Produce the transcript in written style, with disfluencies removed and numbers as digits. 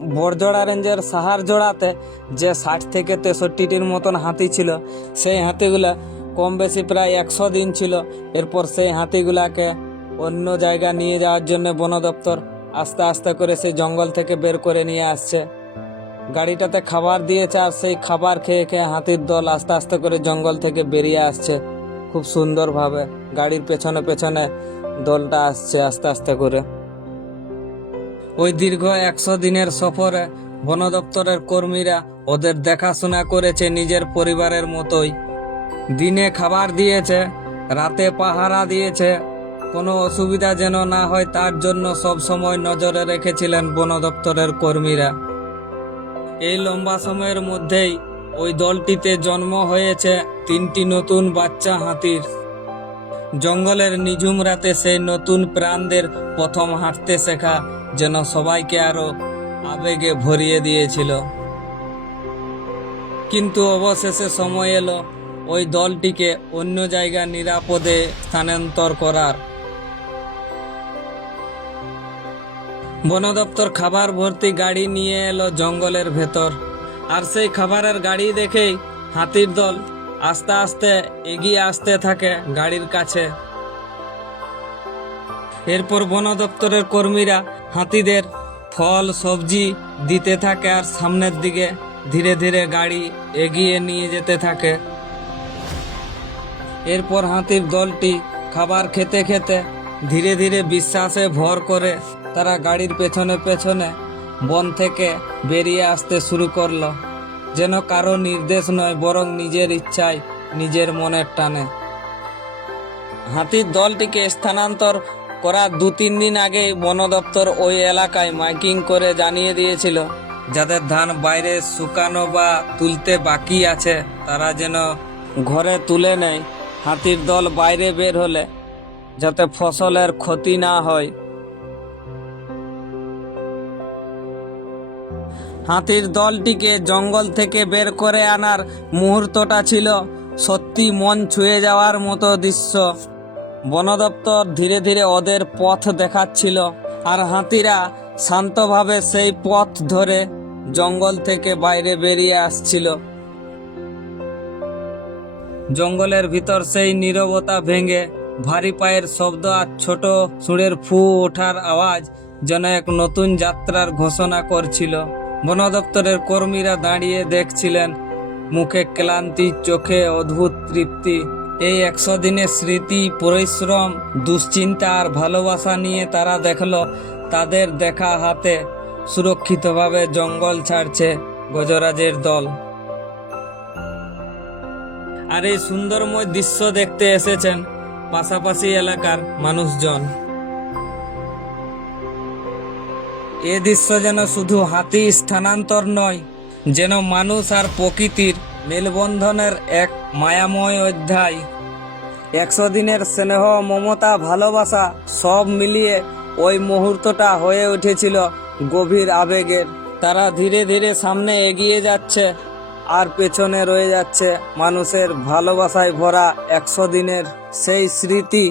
বড়জোড়া রেঞ্জের সাহারজোড়াতে যে 60 থেকে 63টির মতন হাতি ছিল, সেই হাতিগুলা কম বেশি প্রায় 100 দিন ছিল। এরপর সেই হাতিগুলাকে অন্য জায়গা নিয়ে যাওয়ার জন্য বন দপ্তর আস্তে আস্তে করে সেই জঙ্গল থেকে বের করে নিয়ে আসছে। গাড়িটাতে খাবার দিয়েছে, আর সেই খাবার খেয়ে খেয়ে হাতির দল আস্তে আস্তে করে জঙ্গল থেকে বেরিয়ে আসছে। খুব সুন্দরভাবে গাড়ির পেছনে পেছনে দলটা আসছে আস্তে আস্তে করে। ওই দীর্ঘ 100 দিনের সফরে বন দপ্তরের কর্মীরা ওদের দেখাশোনা করেছে নিজের পরিবারের মতোই। দিনে খাবার দিয়েছে, রাতে পাহারা দিয়েছে, কোনো অসুবিধা যেন না হয় তার জন্য সব সময় নজরে রেখেছিলেন বন দপ্তরের কর্মীরা। এই লম্বা সময়ের মধ্যেই ওই দলটিতে জন্ম হয়েছে 3টি নতুন বাচ্চা হাতির। জঙ্গলের নিঝুম রাতে সেই নতুন প্রাণদের প্রথম হাঁটতে শেখা যেন সবাইকে আরো আবেগে ভরিয়ে দিয়েছিল। কিন্তু অবশেষে সময় এলো ওই দলটিকে অন্য জায়গায় নিরাপদে স্থানান্তর করার। বন দপ্তর খাবার ভর্তি গাড়ি নিয়ে এলো জঙ্গলের ভেতর, আর সেই খাবারের গাড়ি দেখেই হাতির দল আস্তে আস্তে এগিয়ে আসতে থাকে গাড়ির কাছে। এরপর বন দপ্তরের কর্মীরা হাতিদের ফল সবজি দিতে থাকে, আর সামনের দিকে ধীরে ধীরে গাড়ি এগিয়ে নিয়ে যেতে থাকে। এরপর হাতির দলটি খাবার খেতে খেতে ধীরে ধীরে বিশ্বাসে ভর করে তারা গাড়ির পেছনে পেছনে বন থেকে বেরিয়ে আসতে শুরু করলো, যেন কারো নির্দেশ নয়, বরং নিজের ইচ্ছায়, নিজের মনের টানে। হাতির দলটিকে স্থানান্তর করার 2-3 দিন আগেই বন দপ্তর ওই এলাকায় মাইকিং করে জানিয়ে দিয়েছিল যাদের ধান বাইরে শুকানো বা তুলতে বাকি আছে তারা যেন ঘরে তুলে নেয়। হাতির দল বাইরে বের হলে যাতে ফসলের ক্ষতি না হয়। হাতির দলটিকে জঙ্গল থেকে বের করে আনার মুহূর্তটা ছিল সত্যি মন ছুঁয়ে যাওয়ার মতো দৃশ্য। বন দপ্তর ধীরে ধীরে ওদের পথ দেখাচ্ছিল, আর হাতিরা শান্তভাবে সেই পথ ধরে জঙ্গল থেকে বাইরে বেরিয়ে আসছিল। জঙ্গলের ভিতর সেই নীরবতা ভেঙে ভারী পায়ের শব্দ আর ছোট সুরের ফু ওঠার আওয়াজ যেন এক নতুন যাত্রার ঘোষণা করছিল। বন দপ্তরের কর্মীরা দাঁড়িয়ে দেখছিলেন, মুখে ক্লান্তি, চোখে অদ্ভুত তৃপ্তি। এই 100 দিনের স্মৃতি, পরিশ্রম, দুশ্চিন্তা আর ভালোবাসা নিয়ে তারা দেখলো তাদের দেখা হাতে সুরক্ষিতভাবে জঙ্গল ছাড়ছে গজরাজের দল। আর এই সুন্দরময় দৃশ্য দেখতে এসেছেন পাশাপাশি এলাকার মানুষজন। এ দৃশ্য যেন শুধু হাতি স্থানান্তর নয়, যেন মানুষ আর প্রকৃতির মেলবন্ধনের এক মায়াময় অধ্যায়। 100 দিনের স্নেহ, মমতা, ভালোবাসা সব মিলিয়ে ওই মুহূর্তটা হয়ে উঠেছিল গভীর আবেগের। তারা ধীরে ধীরে সামনে এগিয়ে যাচ্ছে, আর পেছনে রয়ে যাচ্ছে মানুষের ভালোবাসায় ভরা 100 দিনের সেই স্মৃতি।